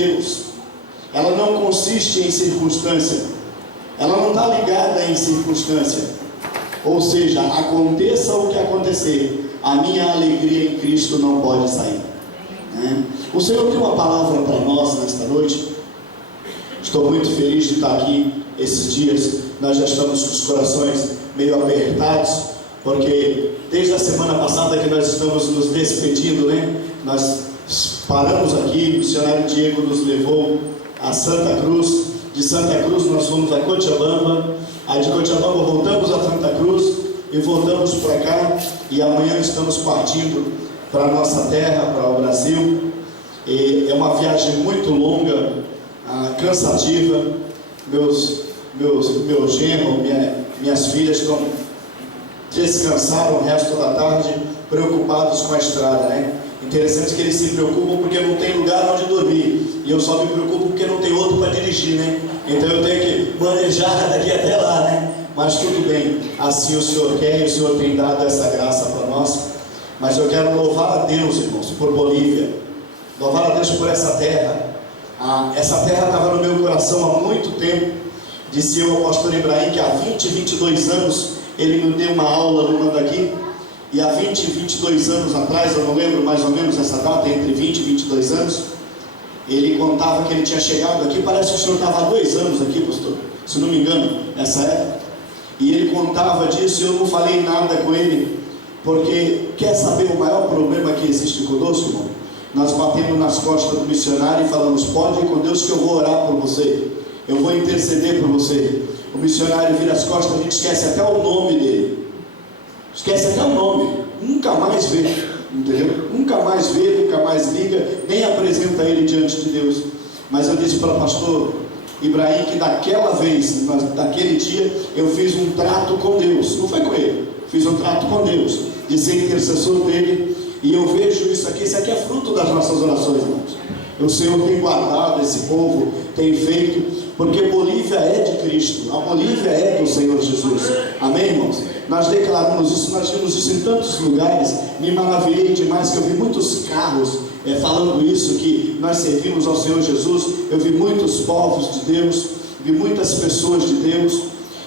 Deus. Ela não consiste em circunstância. Ela não está ligada em circunstância. Ou seja, aconteça o que acontecer, a minha alegria em Cristo não pode sair. O Senhor tem uma palavra para nós nesta noite. Estou muito feliz de estar aqui esses dias. Nós já estamos com os corações meio apertados, porque desde a semana passada que nós estamos nos despedindo, nós paramos aqui, o missionário Diego nos levou a Santa Cruz. De Santa Cruz nós fomos a Cochabamba. Aí de Cochabamba voltamos a Santa Cruz e voltamos para cá. E amanhã estamos partindo para a nossa terra, para o Brasil. E é uma viagem muito longa, cansativa. Meu genro, minhas filhas descansaram o resto da tarde, preocupados com a estrada, Interessante que eles se preocupam porque não tem lugar onde dormir, e eu só me preocupo porque não tem outro para dirigir, Então eu tenho que manejar daqui até lá, Mas tudo bem, assim o Senhor quer e o Senhor tem dado essa graça para nós. Mas eu quero louvar a Deus, irmãos, por Bolívia, louvar a Deus por essa terra. Essa terra estava no meu coração há muito tempo. Disse eu ao pastor Ibrahim que há 22 anos ele me deu uma aula numa daqui. E há 22 anos atrás, eu não lembro mais ou menos essa data, entre 20 e 22 anos, ele contava que ele tinha chegado aqui. Parece que o senhor estava há 2 anos aqui, pastor, se não me engano, nessa época. E ele contava disso e eu não falei nada com ele, porque quer saber o maior problema que existe conosco, irmão? Nós batemos nas costas do missionário e falamos: pode ir com Deus que eu vou orar por você, eu vou interceder por você. O missionário vira as costas, a gente esquece até o nome dele. Esquece até o nome, nunca mais vê, entendeu? Nunca mais vê, nunca mais liga, nem apresenta ele diante de Deus. Mas eu disse para o pastor Ibrahim que daquela vez, daquele dia, eu fiz um trato com Deus. Não foi com ele, fiz um trato com Deus, de ser intercessor dele. E eu vejo isso aqui é fruto das nossas orações, irmãos. O Senhor tem guardado esse povo, tem feito, porque Bolívia é de Cristo, a Bolívia é do Senhor Jesus. Amém, irmãos? Nós declaramos isso, nós vimos isso em tantos lugares. Me maravilhei demais que eu vi muitos carros falando isso, que nós servimos ao Senhor Jesus. Eu vi muitos povos de Deus, vi muitas pessoas de Deus.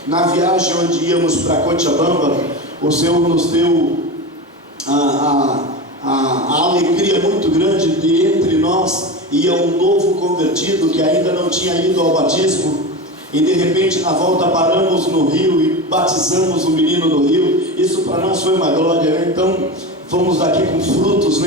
Na viagem onde íamos para Cochabamba, o Senhor nos deu a alegria muito grande de entre nós ia um novo convertido que ainda não tinha ido ao batismo, e de repente na volta paramos no rio e batizamos o menino no rio. Isso para nós foi uma glória, Então fomos daqui com frutos,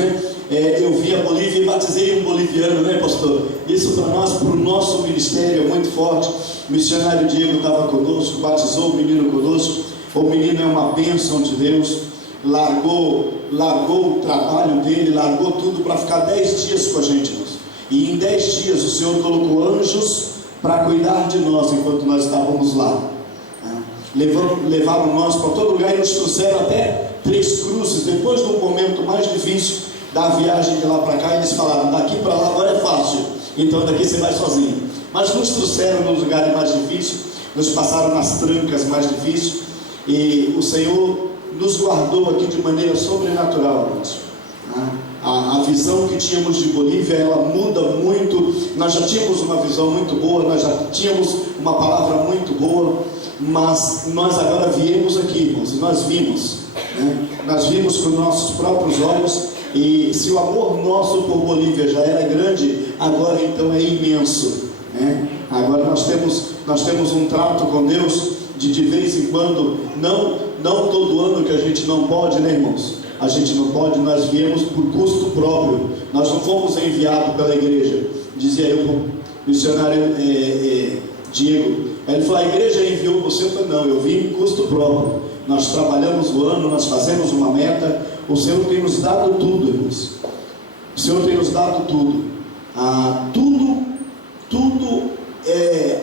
eu vi a Bolívia e batizei um boliviano, pastor? Isso para nós, para o nosso ministério é muito forte. O missionário Diego estava conosco, batizou o menino conosco. O menino é uma bênção de Deus. Largou o trabalho dele, largou tudo para ficar 10 dias com a gente, irmãos. E em 10 dias o Senhor colocou anjos para cuidar de nós enquanto nós estávamos lá. Levaram nós para todo lugar e nos trouxeram até Três Cruzes. Depois do momento mais difícil da viagem de lá para cá, eles falaram: daqui para lá agora é fácil, então daqui você vai sozinho. Mas nos trouxeram nos lugares mais difíceis, nos passaram nas trancas mais difíceis, e o Senhor nos guardou aqui de maneira sobrenatural, irmãos. A visão que tínhamos de Bolívia, ela muda muito. Nós já tínhamos uma visão muito boa, nós já tínhamos uma palavra muito boa, mas nós agora viemos aqui, irmãos, e nós vimos, nós vimos com nossos próprios olhos. E se o amor nosso por Bolívia já era grande, agora então é imenso, Agora nós temos um trato com Deus de vez em quando, não todo ano, que a gente não pode, irmãos? A gente não pode, nós viemos por custo próprio, nós não fomos enviados pela igreja. Dizia eu para o missionário Diego, ele falou: a igreja enviou você? Eu falei: não, eu vim em custo próprio. Nós trabalhamos o ano, nós fazemos uma meta. O Senhor tem nos dado tudo, irmãos. O Senhor tem nos dado tudo. Tudo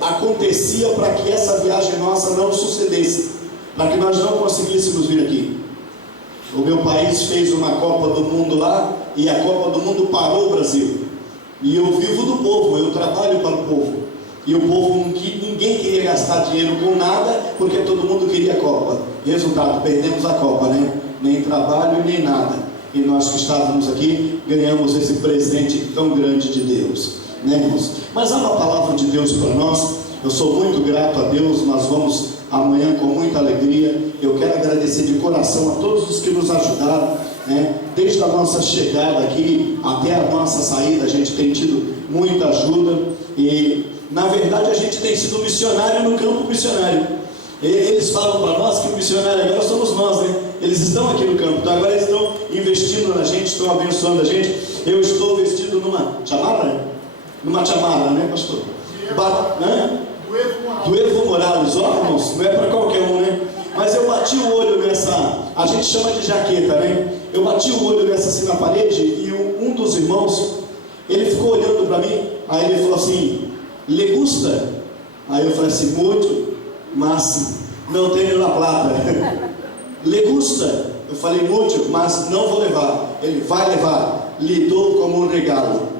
acontecia para que essa viagem nossa não sucedesse, para que nós não conseguíssemos vir aqui. O meu país fez uma Copa do Mundo lá, e a Copa do Mundo parou o Brasil. E eu vivo do povo, eu trabalho para o povo. E o povo, ninguém queria gastar dinheiro com nada, porque todo mundo queria a Copa. Resultado, perdemos a Copa, Nem trabalho, nem nada. E nós que estávamos aqui, ganhamos esse presente tão grande de Deus. né, irmãos? Mas há uma palavra de Deus para nós. Eu sou muito grato a Deus. Nós vamos amanhã com muita alegria. Eu quero agradecer de coração a todos os que nos ajudaram, né? Desde a nossa chegada aqui até a nossa saída, a gente tem tido muita ajuda. E na verdade a gente tem sido missionário no campo missionário. Eles falam para nós que o missionário agora somos nós, né? Eles estão aqui no campo, então agora eles estão investindo na gente, estão abençoando a gente. Eu estou vestido numa chamarra? Numa chamarra, né, pastor? Do Evo Morales, ó, irmãos, não é para qualquer um, né? Mas eu bati o olho nessa, a gente chama de jaqueta, né? Eu bati o olho nessa assim na parede e um dos irmãos, ele ficou olhando para mim, aí ele falou assim: "Le gusta?" Aí eu falei assim: "Muito, mas não tenho na plata." "Le gusta?" Eu falei: "Muito, mas não vou levar." Ele: "Vai levar, lhe dou como um regalo."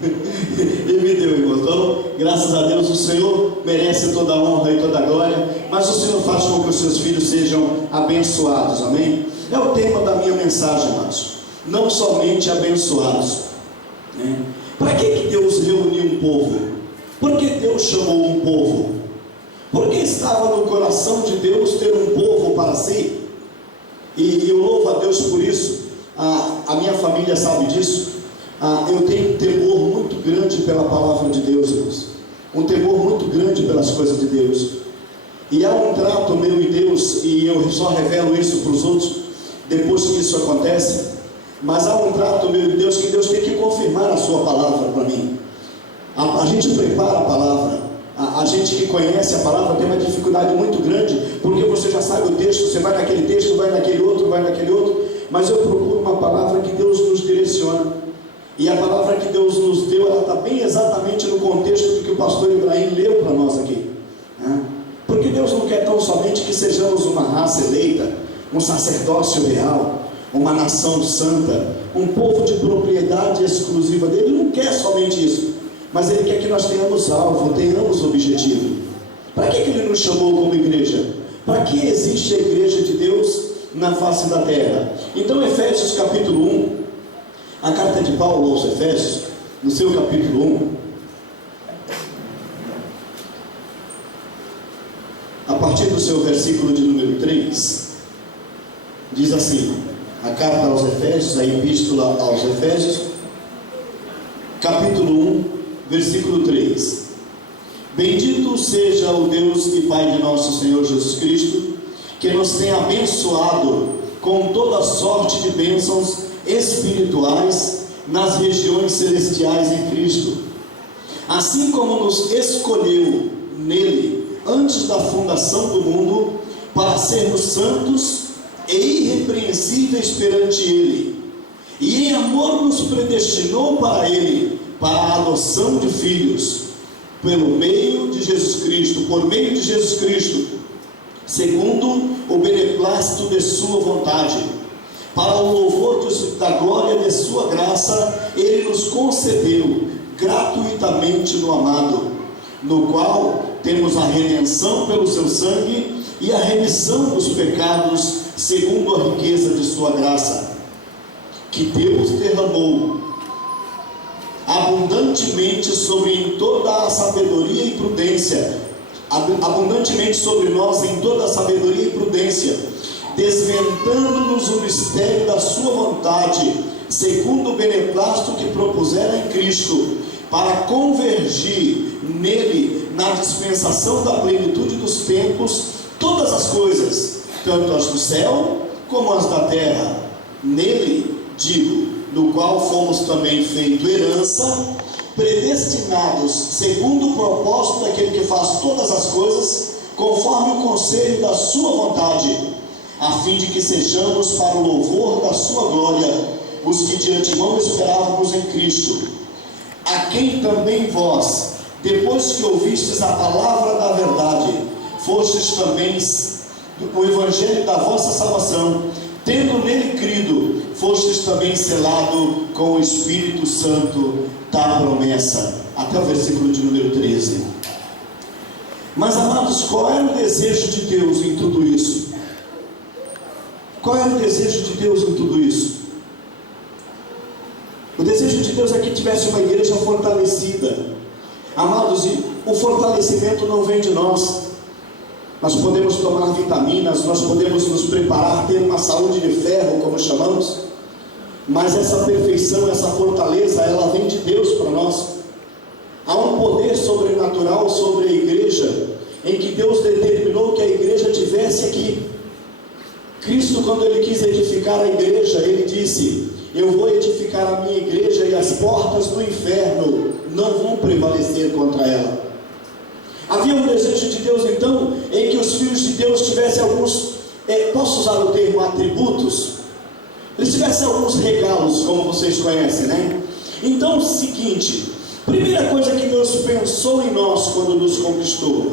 E me deu, irmão. Então, graças a Deus, o Senhor merece toda a honra e toda a glória, mas o Senhor faz com que os seus filhos sejam abençoados, amém? É o tema da minha mensagem, amados. Não somente abençoados, né? Para que Deus reuniu um povo? Por que Deus chamou um povo? Porque estava no coração de Deus ter um povo para si. E eu louvo a Deus por isso. A minha família sabe disso. Eu tenho um temor muito grande pela palavra de Deus, irmãos. Um temor muito grande pelas coisas de Deus. E há um trato meu e Deus, e eu só revelo isso para os outros depois que isso acontece. Mas há um trato meu e Deus que Deus tem que confirmar a sua palavra para mim. A gente prepara a palavra. A gente que conhece a palavra tem uma dificuldade muito grande, porque você já sabe o texto, você vai naquele texto, vai naquele outro, vai naquele outro. Mas eu procuro uma palavra que Deus nos direciona. E a palavra que Deus nos deu, ela está bem exatamente no contexto do que o pastor Ibrahim leu para nós aqui, né? Porque Deus não quer tão somente que sejamos uma raça eleita, um sacerdócio real, uma nação santa, um povo de propriedade exclusiva dele. Ele não quer somente isso, mas Ele quer que nós tenhamos alvo, tenhamos objetivo. Para que Ele nos chamou como igreja? Para que existe a igreja de Deus na face da terra? Então, Efésios capítulo 1, a carta de Paulo aos Efésios, no seu capítulo 1, a partir do seu versículo de número 3, diz assim: a carta aos Efésios, a epístola aos Efésios, capítulo 1, versículo 3: Bendito seja o Deus e Pai de nosso Senhor Jesus Cristo, que nos tem abençoado com toda sorte de bênçãos espirituais nas regiões celestiais em Cristo, assim como nos escolheu nele antes da fundação do mundo, para sermos santos e irrepreensíveis perante ele, e em amor nos predestinou para ele, para a adoção de filhos, por meio de Jesus Cristo, segundo o beneplácito de sua vontade, para o louvor da glória de sua graça. Ele nos concedeu gratuitamente no amado, no qual temos a redenção pelo seu sangue e a remissão dos pecados, segundo a riqueza de sua graça, que Deus derramou abundantemente sobre toda a sabedoria e prudência, abundantemente sobre nós em toda a sabedoria e prudência, desvendando-nos o mistério da sua vontade, segundo o beneplácito que propusera em Cristo, para convergir nele, na dispensação da plenitude dos tempos, todas as coisas, tanto as do céu como as da terra. Nele, digo, no qual fomos também feito herança, predestinados segundo o propósito daquele que faz todas as coisas, conforme o conselho da sua vontade, a fim de que sejamos para o louvor da sua glória, os que de antemão esperávamos em Cristo, a quem também vós, depois que ouvistes a palavra da verdade, fostes também o evangelho da vossa salvação, tendo nele crido, fostes também selado com o Espírito Santo da promessa. Até o versículo de número 13. Mas, amados, qual era o desejo de Deus em tudo isso? Qual era o desejo de Deus em tudo isso? O desejo de Deus é que tivesse uma igreja fortalecida. Amados, e o fortalecimento não vem de nós. Nós podemos tomar vitaminas, nós podemos nos preparar, ter uma saúde de ferro, como chamamos, mas essa perfeição, essa fortaleza, ela vem de Deus para nós. Há um poder sobrenatural sobre a igreja, em que Deus determinou que a igreja tivesse aqui. Cristo, quando Ele quis edificar a igreja, Ele disse: eu vou edificar a minha igreja e as portas do inferno não vão prevalecer contra ela. Havia um desejo de Deus, então, em que os filhos de Deus tivessem alguns, posso usar o termo atributos? Eles tivessem alguns regalos, como vocês conhecem, né? Então, o seguinte, primeira coisa que Deus pensou em nós quando nos conquistou,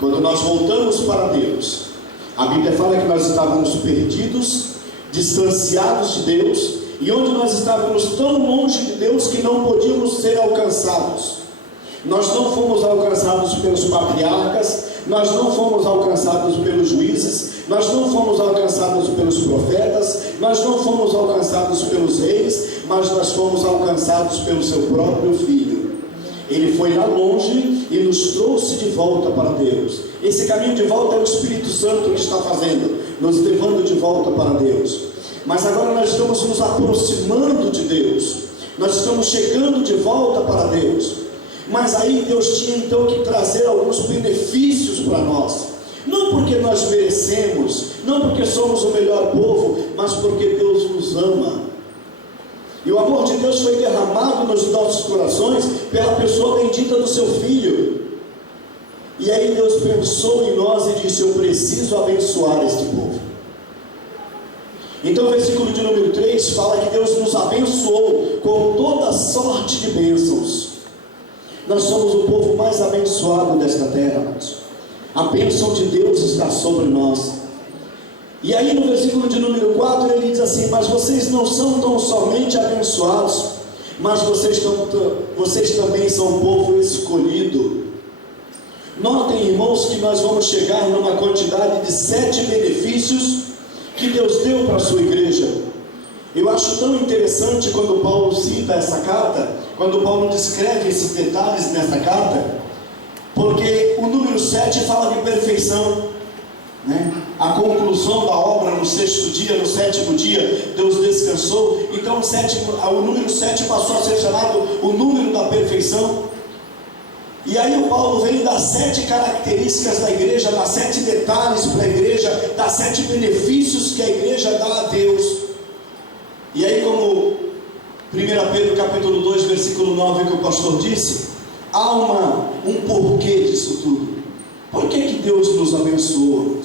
quando nós voltamos para Deus, a Bíblia fala que nós estávamos perdidos, distanciados de Deus, e onde nós estávamos tão longe de Deus que não podíamos ser alcançados. Nós não fomos alcançados pelos patriarcas, nós não fomos alcançados pelos juízes, nós não fomos alcançados pelos profetas, nós não fomos alcançados pelos reis, mas nós fomos alcançados pelo seu próprio Filho. Ele foi lá longe e nos trouxe de volta para Deus. Esse caminho de volta é o Espírito Santo que está fazendo, nos levando de volta para Deus. Mas agora nós estamos nos aproximando de Deus, nós estamos chegando de volta para Deus. Mas aí Deus tinha então que trazer alguns benefícios para nós, não porque nós merecemos, não porque somos o melhor povo, mas porque Deus nos ama. E o amor de Deus foi derramado nos nossos corações pela pessoa bendita do seu Filho. E aí Deus pensou em nós e disse: eu preciso abençoar este povo. Então o versículo de número 3 fala que Deus nos abençoou com toda sorte de bênçãos. Nós somos o povo mais abençoado desta terra, amados. A bênção de Deus está sobre nós. E aí no versículo de número 4 ele diz assim: mas vocês não são tão somente abençoados, mas vocês também são um povo escolhido. Notem, irmãos, que nós vamos chegar numa quantidade de 7 benefícios que Deus deu para a sua igreja. Eu acho tão interessante quando Paulo cita essa carta, quando Paulo descreve esses detalhes nessa carta, porque o número 7 fala de perfeição, né? A conclusão da obra no 6º dia, no 7º dia, Deus descansou. Então o número 7 passou a ser chamado o número da perfeição. E aí o Paulo vem das 7 características da igreja, das 7 detalhes para a igreja, das 7 benefícios que a igreja dá a Deus. E aí, como 1 Pedro capítulo 2, versículo 9, que o pastor disse, há um porquê disso tudo. Por que Deus nos abençoou?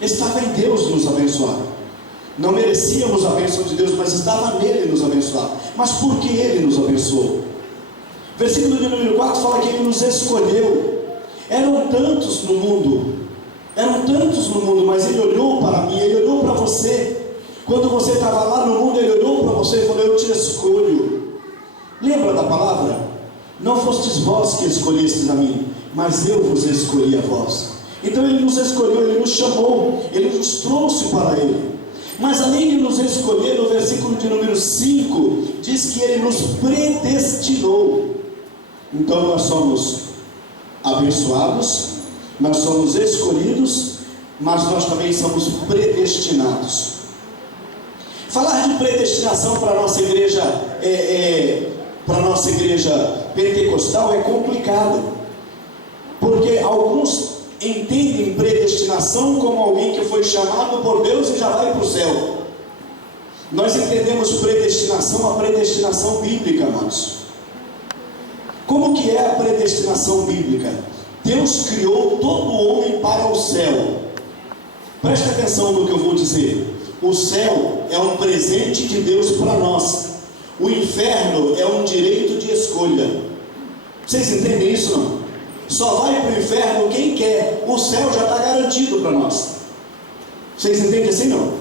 Estava em Deus nos abençoar. Não merecíamos a bênção de Deus, mas estava nele nos abençoar. Mas por que Ele nos abençoou? Versículo de número 4 fala que Ele nos escolheu. Eram tantos no mundo, mas Ele olhou para mim, Ele olhou para você. Quando você estava lá no mundo, Ele olhou para você e falou: eu te escolho. Lembra da palavra? Não fostes vós que escolhestes a mim, mas eu vos escolhi a vós. Então Ele nos escolheu, Ele nos chamou, Ele nos trouxe para Ele. Mas além de nos escolher, no versículo de número 5, diz que Ele nos predestinou. Então nós somos abençoados, nós somos escolhidos, mas nós também somos predestinados. Falar de predestinação para a nossa igreja, pentecostal é complicado, porque alguns entendem predestinação como alguém que foi chamado por Deus e já vai para o céu. Nós entendemos predestinação, a predestinação bíblica, amados. Como que é a predestinação bíblica? Deus criou todo homem para o céu. Preste atenção no que eu vou dizer. O céu é um presente de Deus para nós. O inferno é um direito de escolha. Vocês entendem isso, não? Só vai para o inferno quem quer. O céu já está garantido para nós. Vocês entendem assim, não?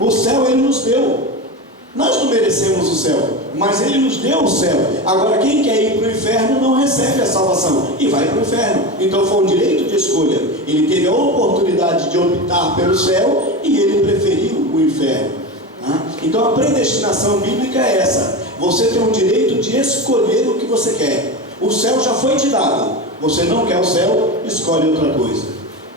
O céu Ele nos deu. Nós não merecemos o céu, mas Ele nos deu o céu. Agora quem quer ir para o inferno não recebe a salvação e vai para o inferno. Então foi um direito de escolha. Ele teve a oportunidade de optar pelo céu e ele preferiu o inferno. Então a predestinação bíblica é essa. Você tem o direito de escolher o que você quer. O céu já foi te dado. Você não quer o céu, escolhe outra coisa.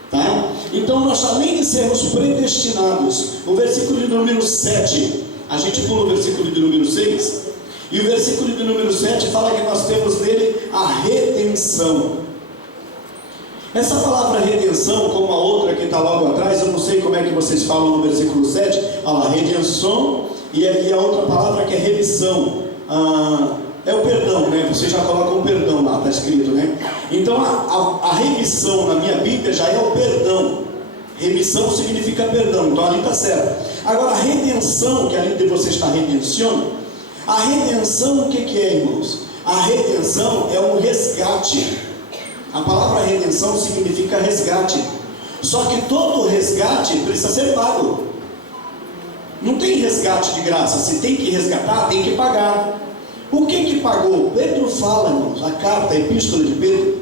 Tá? Então nós, além de sermos predestinados, o versículo de número 7, a gente pula o versículo de número 6, e o versículo de número 7 fala que nós temos nele a redenção. Essa palavra redenção, como a outra que está logo atrás, eu não sei como é que vocês falam no versículo 7, olha lá, redenção, e a outra palavra que é remissão, é o perdão, né? Você já coloca um perdão lá, está escrito, né? Então a remissão na minha Bíblia já é o perdão. Remissão significa perdão, então ali está certo. Agora a redenção, que ali de você está redencionando, a redenção o que é, irmãos? A redenção é um resgate. A palavra redenção significa resgate. Só que todo resgate precisa ser pago. Não tem resgate de graça. Se tem que resgatar, tem que pagar. O que pagou? Pedro fala, irmãos, a carta, a epístola de Pedro,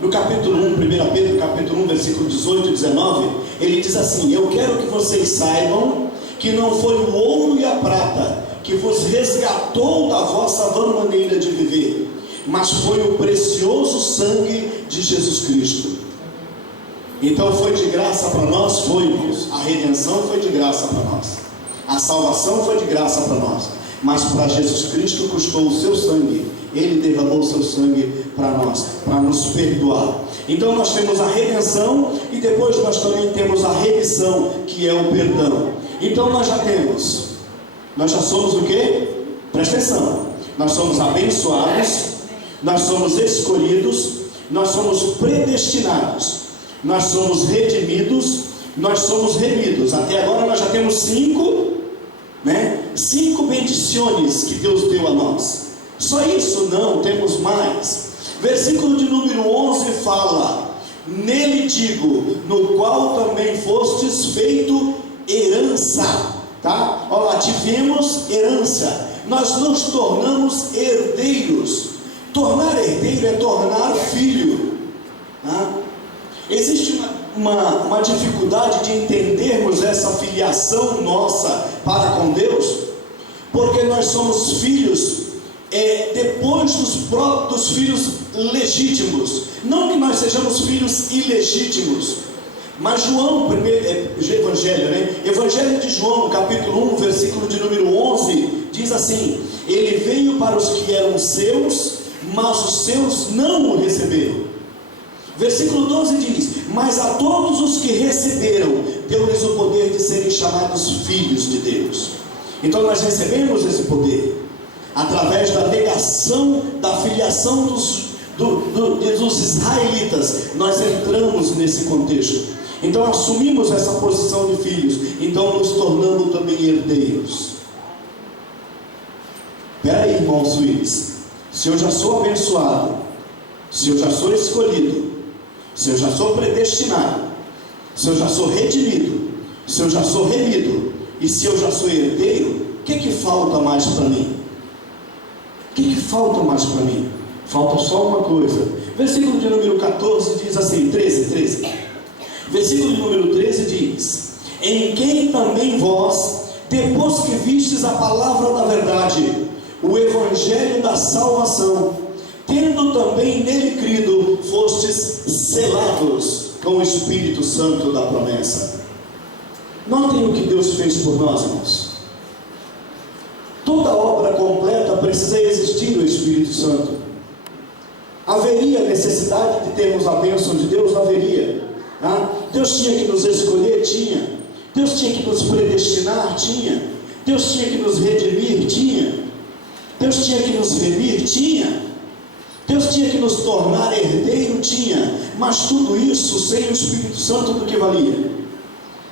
no capítulo 1, 1 Pedro, capítulo 1, versículo 18 e 19, ele diz assim: eu quero que vocês saibam que não foi o ouro e a prata que vos resgatou da vossa vã maneira de viver, mas foi o precioso sangue de Jesus Cristo. Então foi de graça para nós, foi, irmãos. A redenção foi de graça para nós, a salvação foi de graça para nós, mas para Jesus Cristo custou o seu sangue. Ele derramou o seu sangue para nós, para nos perdoar. Então nós temos a redenção e depois nós também temos a remissão, que é o perdão. Então nós já somos o quê? Presta atenção, nós somos abençoados, nós somos escolhidos, nós somos predestinados, nós somos redimidos, nós somos remidos. Até agora nós já temos 5 bendições que Deus deu a nós. Só isso? Não, temos mais. Versículo de número 11 fala: nele digo, no qual também fostes feito herança. Tá? Olha lá, tivemos herança, nós nos tornamos herdeiros. Tornar herdeiro é tornar filho. Tá? Existe uma dificuldade de entendermos essa filiação nossa para com Deus, porque nós somos filhos depois dos filhos legítimos. Não que nós sejamos filhos ilegítimos, mas João, Evangelho, né? Evangelho de João, capítulo 1, versículo de número 11, diz assim: ele veio para os que eram seus, mas os seus não o receberam. Versículo 12 diz: mas a todos os que receberam, deu-lhes o poder de serem chamados filhos de Deus. Então nós recebemos esse poder através da negação da filiação dos israelitas. Nós entramos nesse contexto, então assumimos essa posição de filhos, então nos tornamos também herdeiros. Espera aí, irmãos Willis, se eu já sou abençoado, se eu já sou escolhido, se eu já sou predestinado, se eu já sou redimido, se eu já sou remido, e se eu já sou herdeiro, o que falta mais para mim? O que falta mais para mim? Falta só uma coisa. Versículo de número 14 diz assim, 13. Versículo de número 13 diz: em quem também vós, depois que vistes a palavra da verdade, o evangelho da salvação, tendo também nele crido, fostes selados com o Espírito Santo da promessa. Notem o que Deus fez por nós, irmãos. Toda obra completa precisa existir o Espírito Santo. Haveria necessidade de termos a bênção de Deus? Haveria. Deus tinha que nos escolher? Tinha. Deus tinha que nos predestinar? Tinha. Deus tinha que nos redimir? Tinha. Deus tinha que nos remir? Tinha. Deus tinha que nos tornar herdeiro? Tinha. Mas tudo isso sem o Espírito Santo, do que valia?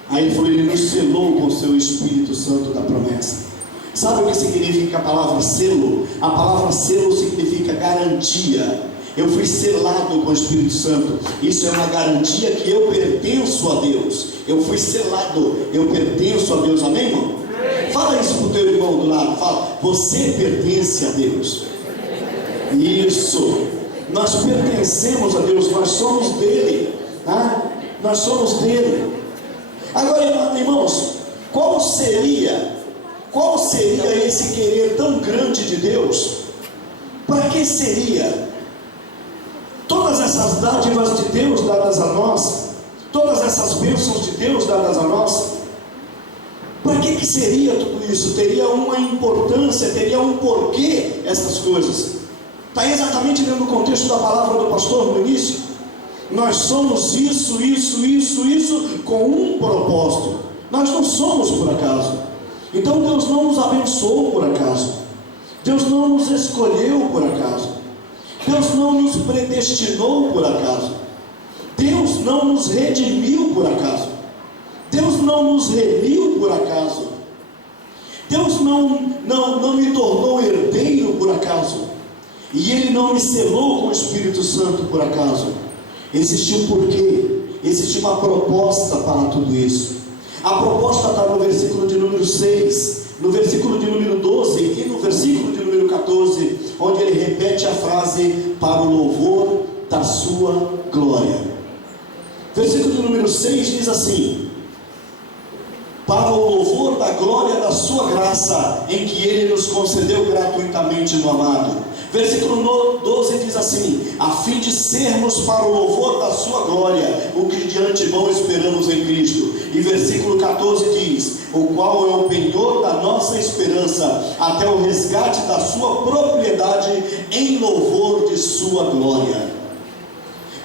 Aí ele nos selou com o seu Espírito Santo da promessa. Sabe o que significa a palavra selo? A palavra selo significa garantia. Eu fui selado com o Espírito Santo. Isso é uma garantia que eu pertenço a Deus. Eu fui selado, eu pertenço a Deus. Amém, irmão? Fala isso para o teu irmão do lado. Fala: você pertence a Deus. Isso. Nós pertencemos a Deus. Nós somos dele. Nós somos dele. Agora, irmãos, qual seria Qual seria esse querer tão grande de Deus? Para que seria? Todas essas dádivas de Deus dadas a nós, todas essas bênçãos de Deus dadas a nós, para que seria tudo isso? Teria uma importância, teria um porquê essas coisas. Está exatamente dentro do contexto da palavra do pastor no início. Nós somos isso com um propósito. Nós não somos por acaso. Então Deus não nos abençoou por acaso. Deus não nos escolheu por acaso. Deus não nos predestinou por acaso. Deus não nos redimiu por acaso. Deus não nos remiu por acaso. Deus não me tornou herdeiro por acaso. E Ele não me selou com o Espírito Santo por acaso. Existe um porquê, existe uma proposta para tudo isso. A proposta está no versículo de número 6, no versículo de número 12 e no versículo de número 14, onde ele repete a frase: para o louvor da sua glória. Versículo de número 6 diz assim: para o louvor da glória da sua graça, em que Ele nos concedeu gratuitamente no amado. Versículo 12 diz assim: a fim de sermos para o louvor da sua glória, o que de antemão esperamos em Cristo. E versículo 14 diz: o qual é o penhor da nossa esperança, até o resgate da sua propriedade, em louvor de sua glória.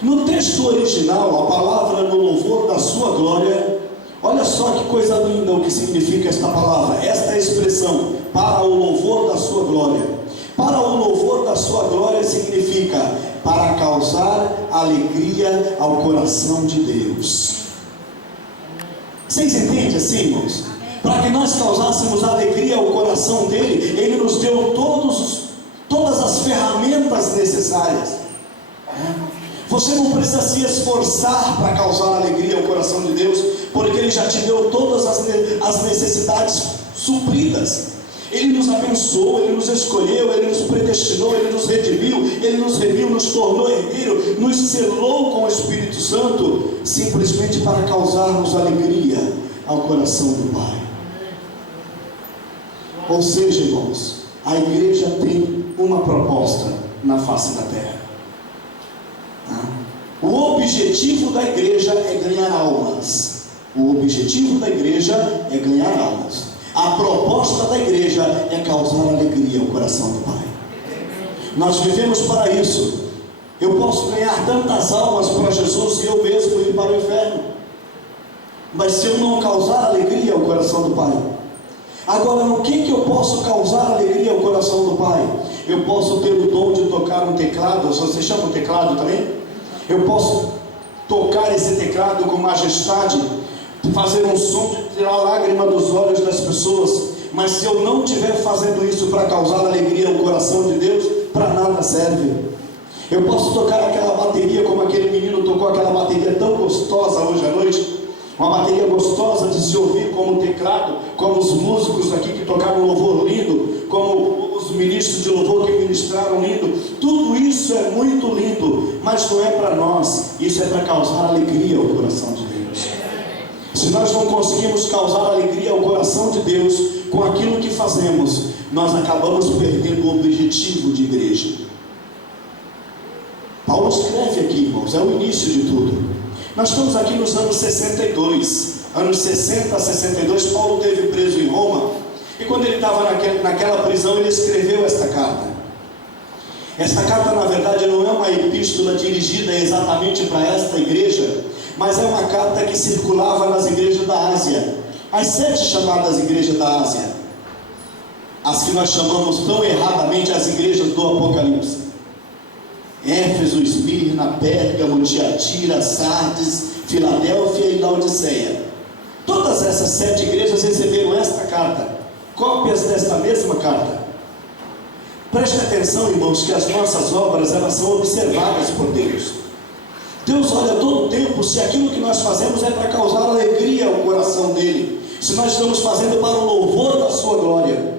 No texto original, a palavra no louvor da sua glória, olha só que coisa linda o que significa esta palavra, esta expressão, para o louvor da sua glória. Para o louvor da sua glória significa para causar alegria ao coração de Deus. Vocês entendem assim, irmãos? Para que nós causássemos alegria ao coração dele, ele nos deu todas as ferramentas necessárias. Você não precisa se esforçar para causar alegria ao coração de Deus, porque Ele já te deu todas as necessidades supridas. Ele nos abençoou, Ele nos escolheu, Ele nos predestinou, Ele nos redimiu, Ele nos remiu, nos tornou herdeiro, nos selou com o Espírito Santo, simplesmente para causarmos alegria ao coração do Pai. Ou seja, irmãos, a igreja tem uma proposta na face da terra. O objetivo da igreja é ganhar almas. O objetivo da igreja é ganhar almas. A proposta da igreja é causar alegria ao coração do Pai. Nós vivemos para isso. Eu posso ganhar tantas almas para Jesus e eu mesmo ir para o inferno, mas se eu não causar alegria ao coração do Pai. Agora, no que eu posso causar alegria ao coração do Pai? Eu posso ter o dom de tocar um teclado. Você chama o teclado também? Eu posso tocar esse teclado com majestade, fazer um som de tirar a lágrima dos olhos das pessoas, mas se eu não estiver fazendo isso para causar alegria ao coração de Deus, para nada serve. Eu posso tocar aquela bateria como aquele menino tocou aquela bateria tão gostosa hoje à noite, uma bateria gostosa de se ouvir, como o teclado, como os músicos aqui que tocaram louvor lindo, como os ministros de louvor que ministraram lindo. Tudo isso é muito lindo, mas não é para nós, isso é para causar alegria ao coração de Deus. Se nós não conseguimos causar alegria ao coração de Deus com aquilo que fazemos, nós acabamos perdendo o objetivo de igreja. Paulo escreve aqui, irmãos, é o início de tudo. Nós estamos aqui nos anos 62, anos 60 a 62, Paulo esteve preso em Roma, e quando ele estava naquela prisão, ele escreveu esta carta. Esta carta, na verdade, não é uma epístola dirigida exatamente para esta igreja, mas é uma carta que circulava nas igrejas da Ásia, as 7 chamadas igrejas da Ásia, as que nós chamamos tão erradamente as igrejas do Apocalipse: Éfeso, Esmirna, Pérgamo, Tiatira, Sardes, Filadélfia e Laodiceia. Todas essas 7 igrejas receberam esta carta, cópias desta mesma carta. Preste atenção, irmãos, que as nossas obras, elas são observadas por Deus. Deus olha todo o tempo se aquilo que nós fazemos é para causar alegria ao coração dele, se nós estamos fazendo para o louvor da sua glória,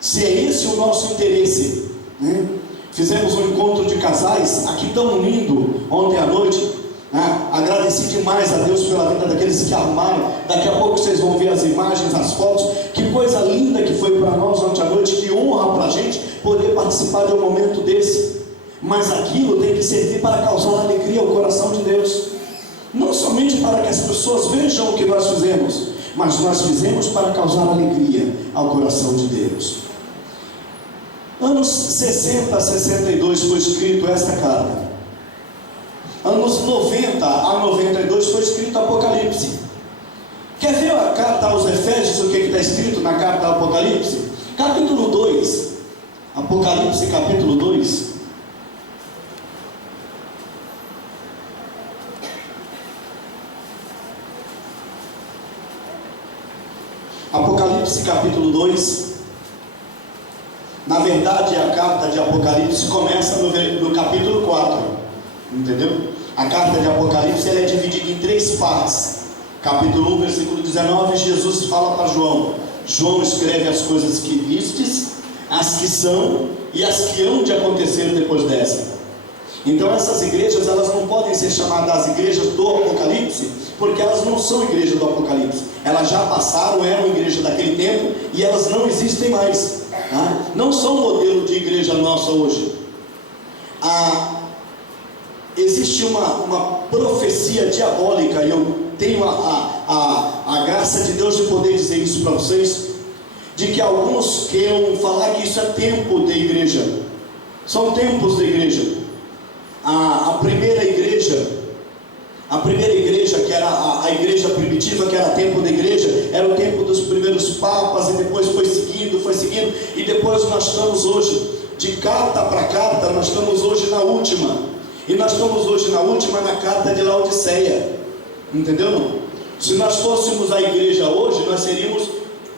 se é esse o nosso interesse, né? Fizemos um encontro de casais aqui tão lindo ontem à noite, Agradeci demais a Deus pela vida daqueles que armaram. Daqui a pouco vocês vão ver as imagens, as fotos. Que coisa linda que foi para nós ontem à noite. Que honra para a gente poder participar de um momento desse. Mas aquilo tem que servir para causar alegria ao coração de Deus. Não somente para que as pessoas vejam o que nós fizemos, mas nós fizemos para causar alegria ao coração de Deus. Anos 60 a 62 foi escrito esta carta. Anos 90 a 92 foi escrito Apocalipse. Quer ver a carta aos Efésios, o que está escrito na carta ao Apocalipse? Capítulo 2. Apocalipse capítulo 2. Apocalipse capítulo 2. Na verdade, a carta de Apocalipse começa no capítulo 4. Entendeu? A carta de Apocalipse ela é dividida em 3 partes. Capítulo 1, versículo 19, Jesus fala para João. João escreve as coisas que vistes, as que são e as que hão de acontecer depois dessa. Então essas igrejas, elas não podem ser chamadas igrejas do Apocalipse, porque elas não são igreja do Apocalipse. Elas já passaram, eram igreja daquele tempo, e elas não existem mais. Não são modelo de igreja nossa hoje. Existe uma profecia diabólica, e eu tenho a graça de Deus de poder dizer isso para vocês, de que alguns queiram falar que isso é tempo de igreja. São tempos de igreja. A primeira igreja, que era a igreja primitiva, que era tempo da igreja, era o tempo dos primeiros papas, e depois foi seguindo, e depois nós estamos hoje, de carta para carta, nós estamos hoje na última. E nós estamos hoje na última, na carta de Laodiceia. Entendeu não? Se nós fôssemos a igreja hoje, nós seríamos,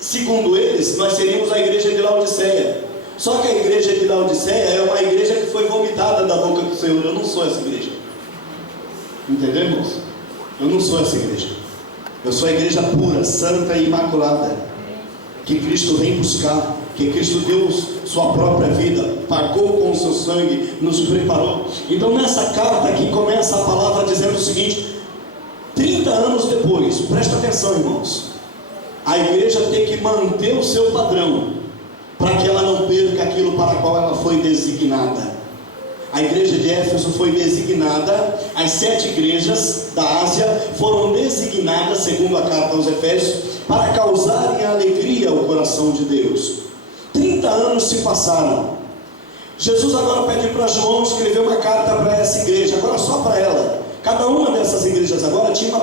segundo eles, nós seríamos a igreja de Laodiceia. Só que a igreja de Laodiceia é uma igreja que foi vomitada da boca do Senhor. Eu não sou essa igreja. Entendeu, irmãos? Eu não sou essa igreja. Eu sou a igreja pura, santa e imaculada, que Cristo vem buscar, que Cristo deu sua própria vida, pagou com o seu sangue, nos preparou. Então nessa carta aqui começa a palavra dizendo o seguinte: 30 anos depois, presta atenção, irmãos, a igreja tem que manter o seu padrão, para que ela não perca aquilo para qual ela foi designada. A igreja de Éfeso foi designada, as 7 igrejas da Ásia foram designadas, segundo a carta aos Efésios, para causarem alegria ao coração de Deus. 30 anos se passaram. Jesus agora pede para João escrever uma carta para essa igreja, agora só para ela. Cada uma dessas igrejas agora tinha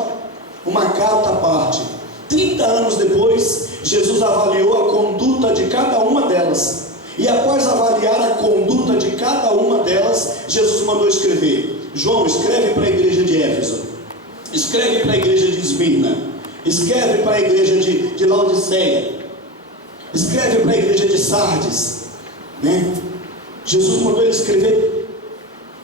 uma carta à parte. 30 anos depois, Jesus avaliou a conduta de cada uma delas. E após avaliar a conduta de cada uma delas, Jesus mandou escrever: João, escreve para a igreja de Éfeso, escreve para a igreja de Esmirna, escreve para a igreja de Laodiceia, escreve para a igreja de Sardes, Jesus mandou ele escrever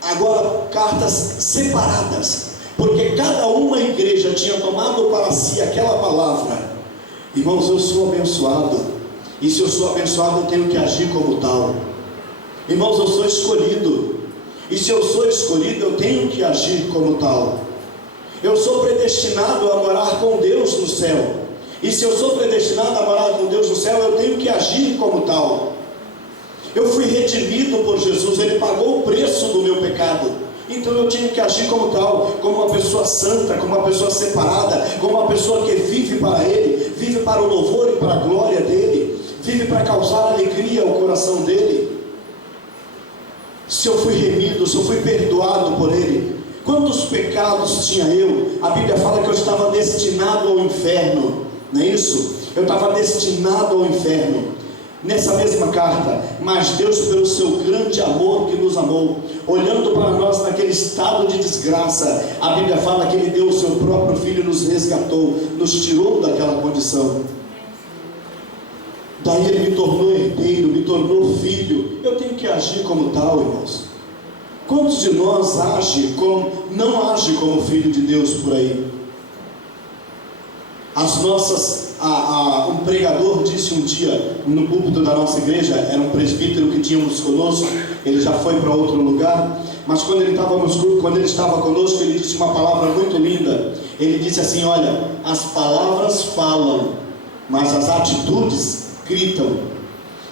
agora cartas separadas, porque cada uma igreja tinha tomado para si aquela palavra. Irmãos, eu sou abençoado, e se eu sou abençoado, eu tenho que agir como tal. Irmãos, eu sou escolhido, e se eu sou escolhido, eu tenho que agir como tal. Eu sou predestinado a morar com Deus no céu, e se eu sou predestinado a morar com Deus no céu, eu tenho que agir como tal. Eu fui redimido por Jesus, Ele pagou o preço do meu pecado, então eu tinha que agir como tal, como uma pessoa santa, como uma pessoa separada, como uma pessoa que vive para Ele, vive para o louvor e para a glória dEle, vive para causar alegria ao coração dEle. Se eu fui remido, se eu fui perdoado por Ele, quantos pecados tinha eu? A Bíblia fala que eu estava destinado ao inferno, não é isso? Eu estava destinado ao inferno. Nessa mesma carta, mas Deus, pelo seu grande amor que nos amou, olhando para nós naquele estado de desgraça, a Bíblia fala que Ele deu o seu próprio Filho, nos resgatou, nos tirou daquela condição. Daí Ele me tornou herdeiro, me tornou filho. Eu tenho que agir como tal, irmãos. Quantos de nós não age como filho de Deus por aí? Um pregador disse um dia no púlpito da nossa igreja, era um presbítero que tínhamos conosco, ele já foi para outro lugar, mas quando ele estava nos grupos, quando ele estava conosco, ele disse uma palavra muito linda. Ele disse assim: olha, as palavras falam, mas as atitudes gritam.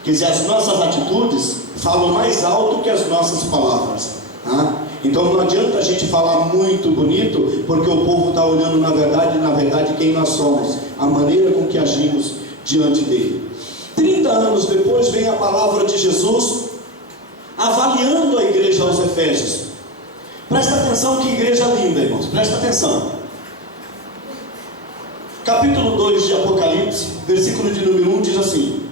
Quer dizer, as nossas atitudes falam mais alto que as nossas palavras, tá? Então não adianta a gente falar muito bonito, porque o povo está olhando na verdade quem nós somos, a maneira com que agimos diante dele. 30 anos depois vem a palavra de Jesus avaliando a igreja aos Efésios. Presta atenção, que igreja linda, irmãos, presta atenção. Capítulo 2 de Apocalipse, versículo de número 1 diz assim: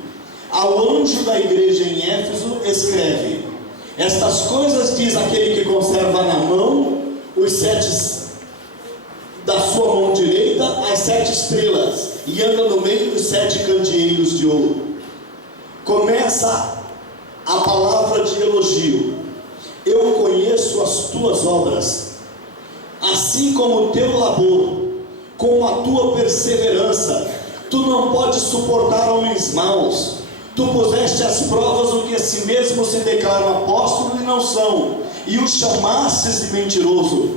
ao anjo da igreja em Éfeso escreve: estas coisas diz aquele que conserva na mão os 7 da sua mão direita, as 7 estrelas, e anda no meio dos 7 candeeiros de ouro. Começa a palavra de elogio: eu conheço as tuas obras, assim como o teu labor, com a tua perseverança. Tu não podes suportar homens maus. Tu puseste às provas o que a si mesmo se declaram apóstolos e não são, e o chamastes de mentiroso.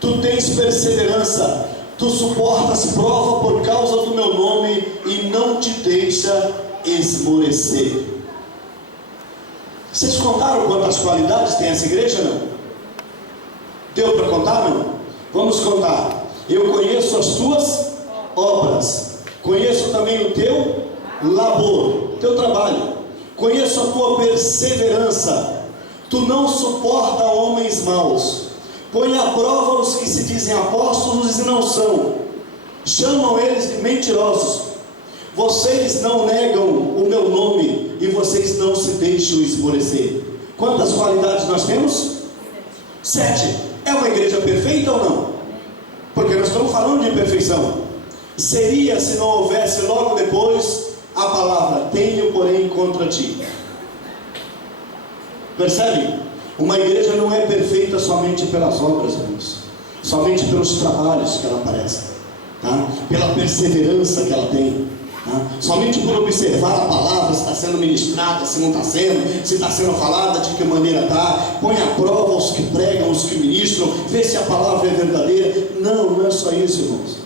Tu tens perseverança, tu suportas prova por causa do meu nome e não te deixa esmorecer. Vocês contaram quantas qualidades tem essa igreja, não? Deu para contar, não? Vamos contar. Eu conheço as tuas obras, conheço também o teu labor, teu trabalho, conheço a tua perseverança. Tu não suporta homens maus. Põe à prova os que se dizem apóstolos e não são, chamam eles de mentirosos. Vocês não negam o meu nome e vocês não se deixam esmorecer. Quantas qualidades nós temos? 7. É uma igreja perfeita ou não? Porque nós estamos falando de perfeição. Seria se não houvesse logo depois a palavra: tenho porém contra ti. Percebe? Uma igreja não é perfeita somente pelas obras, irmãos, somente pelos trabalhos que ela presta, tá? Pela perseverança que ela tem, tá? Somente por observar a palavra, se está sendo ministrada, se não está sendo, se está sendo falada, de que maneira está. Põe à prova os que pregam, os que ministram, vê se a palavra é verdadeira. Não é só isso, irmãos,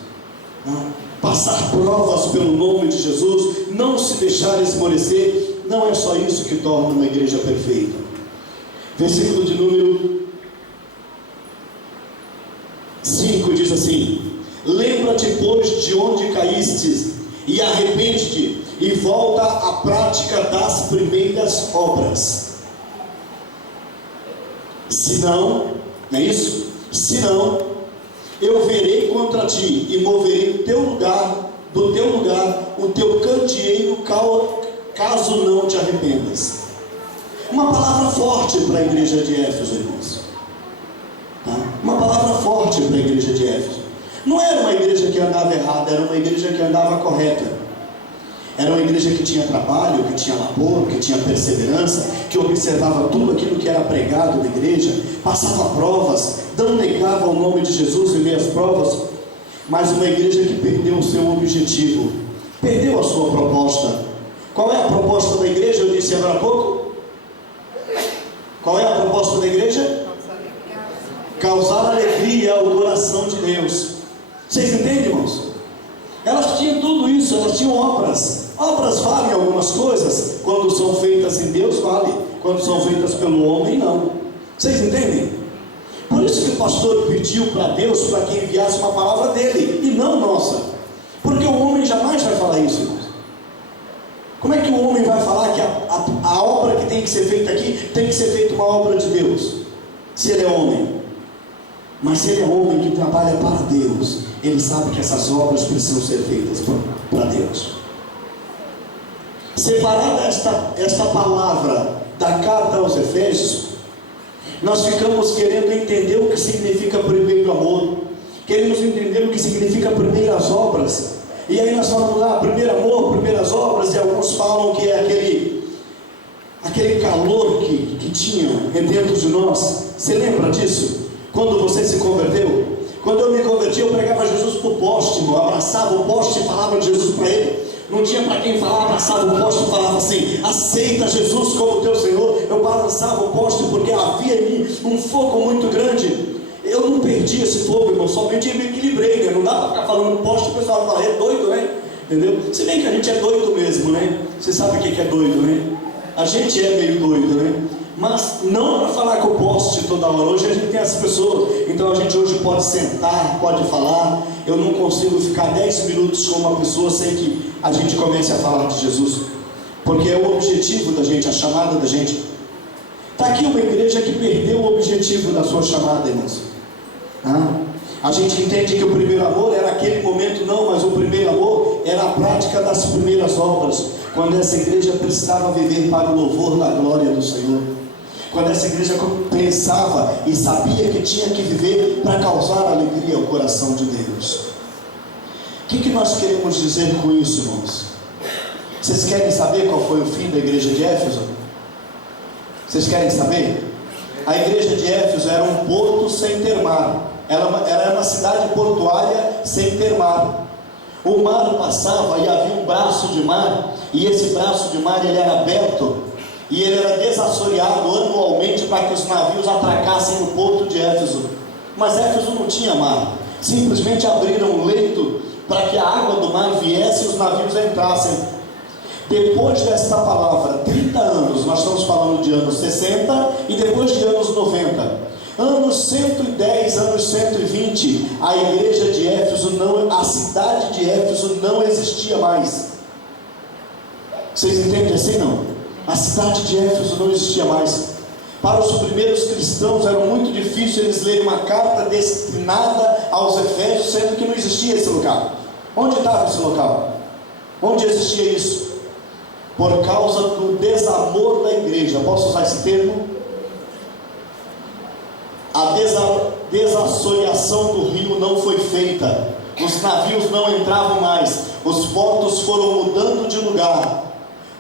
tá? Passar provas pelo nome de Jesus, não se deixar esmorecer, não é só isso que torna uma igreja perfeita. Versículo de número 5 diz assim: lembra-te, pois, de onde caíste, e arrepende-te, e volta à prática das primeiras obras. Se não, não é isso? Se não, eu verei contra ti, e moverei do teu lugar, o teu candeeiro, caso não te arrependas. Uma palavra forte para a igreja de Éfeso, irmãos, tá? Uma palavra forte para a igreja de Éfeso. Não era uma igreja que andava errada, era uma igreja que andava correta. Era uma igreja que tinha trabalho, que tinha labor, que tinha perseverança, que observava tudo aquilo que era pregado na igreja, passava provas, não negava o nome de Jesus em meio às provas. Mas uma igreja que perdeu o seu objetivo, perdeu a sua proposta. Qual é a proposta da igreja? Eu disse agora há pouco. Qual é a proposta da igreja? Causar alegria ao coração de Deus. Vocês entendem, irmãos? Elas tinham tudo isso, elas tinham obras. Obras valem algumas coisas. Quando são feitas em Deus, vale. Quando são feitas pelo homem, não. Vocês entendem? Por isso que o pastor pediu para Deus para que enviasse uma palavra dele e não nossa. Porque o homem jamais vai falar isso, irmãos. Como é que o homem vai falar que a obra que tem que ser feita aqui tem que ser feita uma obra de Deus, se ele é homem? Mas se ele é homem que trabalha para Deus, ele sabe que essas obras precisam ser feitas para Deus. Separada esta palavra da carta aos Efésios, nós ficamos querendo entender o que significa primeiro amor, queremos entender o que significa primeiras obras. E aí nós falamos lá, primeiro amor, primeiras obras, e alguns falam que é aquele calor que tinha dentro de nós. Você lembra disso? Quando você se converteu? Quando eu me converti, eu pregava Jesus para o poste, eu abraçava o poste e falava de Jesus para ele. Não tinha para quem falar, abraçava o poste e falava assim: aceita Jesus como teu Senhor. Eu balançava o poste porque havia em mim um fogo muito grande. Eu não perdi esse fogo, irmão, somente eu me equilibrei, né? Não dá para ficar falando no poste, o pessoal fala: é doido, né? Entendeu? Se bem que a gente é doido mesmo, né? Você sabe o que é doido, né? A gente é meio doido, né? Mas não para falar com o poste toda hora. Hoje a gente tem as pessoas, então a gente hoje pode sentar, pode falar. Eu não consigo ficar 10 minutos com uma pessoa sem que a gente comece a falar de Jesus, porque é o objetivo da gente, a chamada da gente. Está aqui uma igreja que perdeu o objetivo da sua chamada, irmãos. A gente entende que o primeiro amor era aquele momento, não, mas o primeiro amor era a prática das primeiras obras, quando essa igreja precisava viver para o louvor da glória do Senhor, quando essa igreja pensava e sabia que tinha que viver para causar alegria ao coração de Deus. O que nós queremos dizer com isso, irmãos? Vocês querem saber qual foi o fim da igreja de Éfeso? Vocês querem saber? A igreja de Éfeso era um porto sem ter mar. Ela era uma cidade portuária sem ter mar. O mar passava e havia um braço de mar, e esse braço de mar ele era aberto, e ele era desassoreado anualmente para que os navios atracassem no porto de Éfeso. Mas Éfeso não tinha mar. Simplesmente abriram um leito para que a água do mar viesse e os navios entrassem. Depois desta palavra, 30 anos, nós estamos falando de anos 60 e depois de anos 90, anos 110, anos 120, a igreja de Éfeso a cidade de Éfeso não existia mais. Vocês entendem assim, não? A cidade de Éfeso não existia mais. Para os primeiros cristãos era muito difícil eles lerem uma carta destinada aos Efésios, sendo que não existia esse local. Onde estava esse local? Onde existia isso? Por causa do desamor da igreja. Posso usar esse termo? A desassoreação do rio não foi feita. Os navios não entravam mais. Os portos foram mudando de lugar.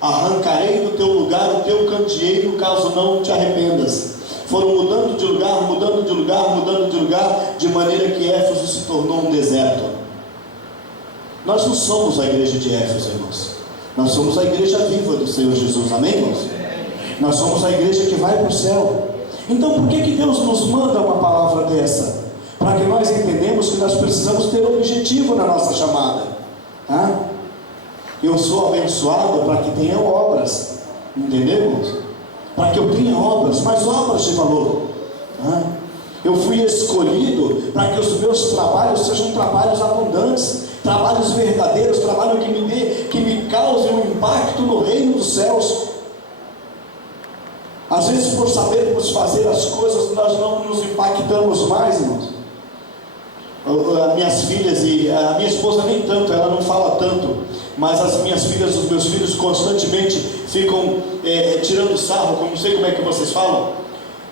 Arrancarei do teu lugar o teu candeeiro, caso não te arrependas. Foram mudando de lugar, mudando de lugar, mudando de lugar, de maneira que Éfeso se tornou um deserto. Nós não somos a igreja de Éfeso, irmãos. Nós somos a igreja viva do Senhor Jesus, amém, irmãos? Nós somos a igreja que vai para o céu. Então por que Deus nos manda uma palavra dessa? Para que nós entendamos que nós precisamos ter objetivo na nossa chamada. Eu sou abençoado para que tenha obras, entendemos? Para que eu tenha obras, mas obras de valor. Eu fui escolhido para que os meus trabalhos sejam trabalhos abundantes, trabalhos verdadeiros, trabalho que me cause um impacto no reino dos céus. Às vezes, por sabermos fazer as coisas, nós não nos impactamos mais, irmãos. As minhas filhas e a minha esposa nem tanto, ela não fala tanto, mas as minhas filhas, os meus filhos constantemente ficam tirando sarro, não sei como é que vocês falam,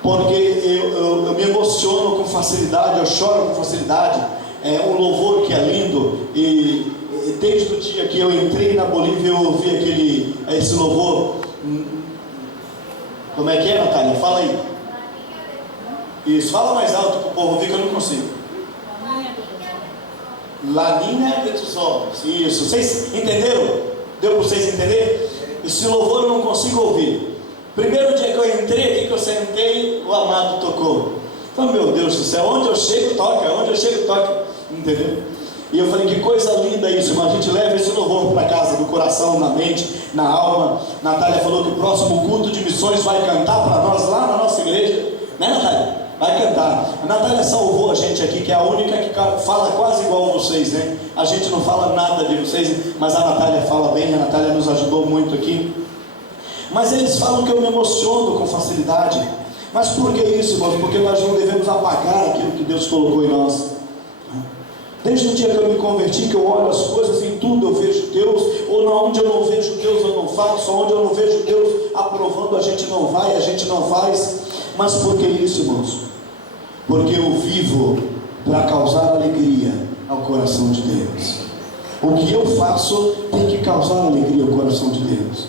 porque eu me emociono com facilidade, eu choro com facilidade. Um louvor que é lindo, e desde o dia que eu entrei na Bolívia eu ouvi esse louvor. Como é que é, Natália? Fala aí. Isso, fala mais alto para o povo ouvir, que eu não consigo. Laninha de tus olhos. Isso, vocês entenderam? Deu para vocês entenderem? Esse louvor eu não consigo ouvir. Primeiro dia que eu entrei aqui, que eu sentei, o amado tocou. Falei, meu Deus do céu, onde eu chego toca, onde eu chego toca. Entendeu? E eu falei, que coisa linda isso, irmão. A gente leva esse louvor para casa, do coração, na mente, na alma. Natália falou que o próximo culto de missões vai cantar para nós lá na nossa igreja, né, Natália? Vai cantar. A Natália salvou a gente aqui, que é a única que fala quase igual a vocês, né? A gente não fala nada de vocês, mas a Natália fala bem. A Natália nos ajudou muito aqui. Mas eles falam que eu me emociono com facilidade. Mas por que isso, irmãos? Porque nós não devemos apagar aquilo que Deus colocou em nós. Desde o dia que eu me converti, que eu olho as coisas, em tudo eu vejo Deus, ou onde eu não vejo Deus eu não faço, onde eu não vejo Deus aprovando, a gente não vai, a gente não faz. Mas por que isso, irmãos? Porque eu vivo para causar alegria ao coração de Deus. O que eu faço tem que causar alegria ao coração de Deus.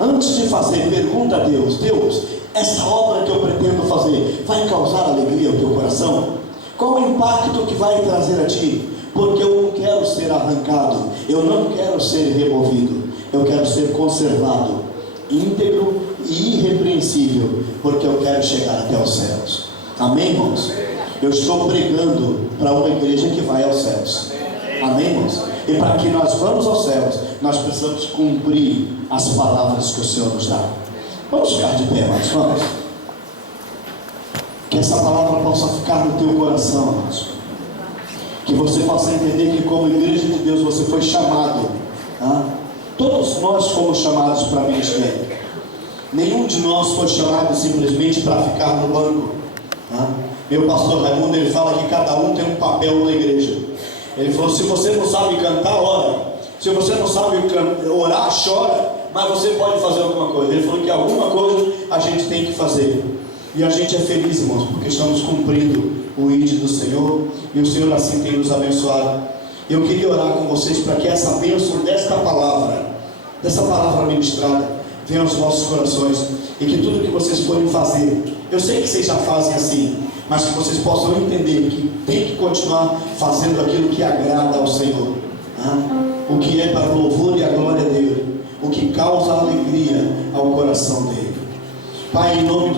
Antes de fazer, pergunta a Deus: Deus, essa obra que eu pretendo fazer vai causar alegria ao teu coração? Qual o impacto que vai trazer a ti? porque eu não quero ser arrancado, eu não quero ser removido, eu quero ser conservado, íntegro e irrepreensível, porque eu quero chegar até os céus. Amém, irmãos? Eu estou pregando para uma igreja que vai aos céus. Amém, irmãos? E para que nós vamos aos céus, nós precisamos cumprir as palavras que o Senhor nos dá. Vamos ficar de pé, irmãos, vamos. Que essa palavra possa ficar no teu coração, irmãos. Que você possa entender que como igreja de Deus você foi chamado. Todos nós fomos chamados para ministério. Nenhum de nós foi chamado simplesmente para ficar no banco. Meu pastor Raimundo, ele fala que cada um tem um papel na igreja. Ele falou: se você não sabe cantar, ora. Se você não sabe orar, chora. Mas você pode fazer alguma coisa. Ele falou que alguma coisa a gente tem que fazer. E a gente é feliz, irmãos, porque estamos cumprindo o ID do Senhor. E o Senhor assim tem nos abençoado. Eu queria orar com vocês para que essa bênção dessa palavra ministrada, venha aos vossos corações. E que tudo que vocês forem fazer, eu sei que vocês já fazem assim, mas que vocês possam entender que tem que continuar fazendo aquilo que agrada ao Senhor, o que é para o louvor e a glória dele, o que causa alegria ao coração dele. Pai, em nome